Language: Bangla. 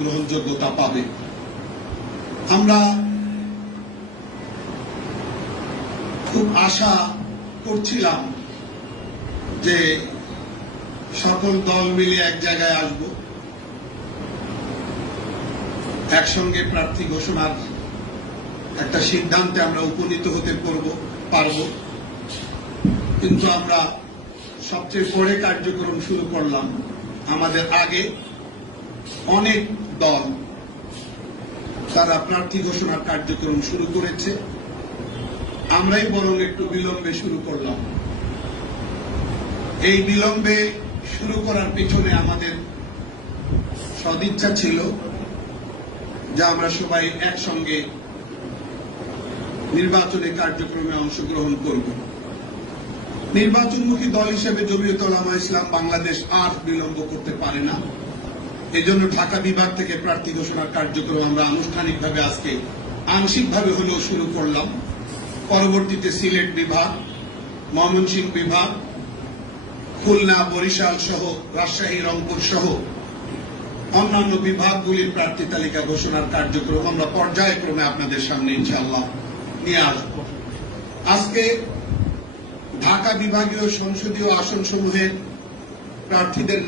গ্রহণযোগ্যতা পাবে। আমরা খুব আশা করছিলাম যে সকল দল মিলে এক জায়গায় আসব। একসঙ্গে প্রার্থী ঘোষণার একটা সিদ্ধান্তে আমরা উপনীত হতে পারব পারব। কিন্তু আমরা সবচেয়ে পরে কার্যক্রম শুরু করলাম আমাদের আগে। অনেক দল তারা প্রার্থী ঘোষণার কার্যক্রম শুরু করেছে। আমরাই বরং একটু বিলম্বে শুরু করলাম। এই বিলম্বে শুরু করার পেছনে আমাদের সদিচ্ছা ছিল যে আমরা সবাই একসঙ্গে নির্বাচনী কার্যক্রমে অংশগ্রহণ করব। নির্বাচনমুখী দল হিসেবে জমিয়ত ওলামা ইসলাম বাংলাদেশ আর বিলম্ব করতে পারে না। এজন্য ঢাকা বিভাগ থেকে প্রার্থী ঘোষণার কার্যক্রম আমরা আনুষ্ঠানিকভাবে আজকে আংশিকভাবে হলেও শুরু করলাম। পরবর্তীতে সিলেট বিভাগ, ময়মনসিংহ বিভাগ, খুলনা, বরিশাল সহ রাজশাহী, রংপুর সহ অন্যান্য বিভাগগুলির প্রার্থী তালিকা ঘোষণার কার্যক্রম আমরা পর্যায়ক্রমে আপনাদের সামনে ইনশাআল্লাহ নিয়ে আসব। আজকে ঢাকা বিভাগীয় সংসদীয় আসন আসনসমূহের প্রার্থীদের